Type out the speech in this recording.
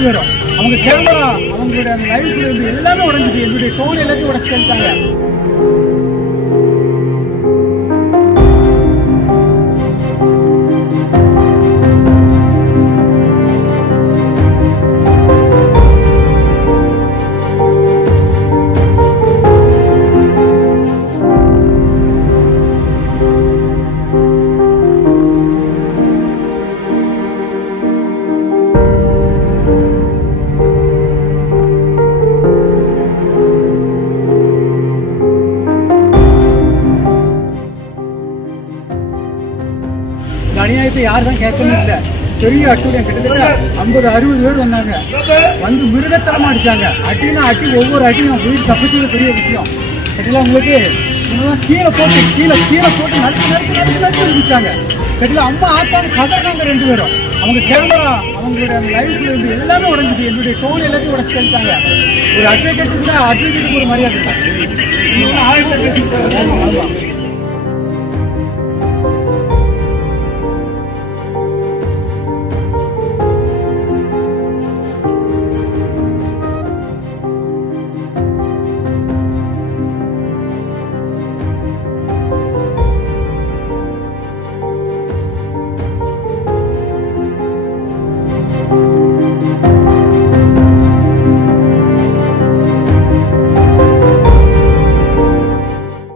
2 பேரும். அவங்க கேமரா, அவங்களுடைய அந்த லைவ்ல இருந்து எல்லாமே உடைஞ்சிச்சு. என்னுடைய டோன் எல்லாத்தையும் உடைச்சு கேட்டாங்க. அநியாயத்தை யாரும் தான் கேட்கணும் இல்லை. பெரிய அட்டூழியம், கிட்டத்தட்ட 50-60 பேர் வந்தாங்க. வந்து மிருகத்தனமா அடிச்சாங்க. அட்டினா அட்டி, ஒவ்வொரு அட்டியும் உயிர் தப்பிச்சது பெரிய விஷயம். கட்டில உங்களுக்கு இதெல்லாம் கீழே போட்டு நடுத்து அடிச்சாங்க. கட்டில அம்மா ஆத்தான்னு கதறாங்க 2 பேரும். அவங்க கேமரா, அவங்களுடைய அந்த லைவ்ல இருந்து எல்லாமே உடைஞ்சிச்சு. என்னுடைய டோன் எல்லாத்தையும் உடைச்சு கேட்டாங்க. ஒரு அட்வொகேட்டுக்கு ஒரு மரியாதை தான்.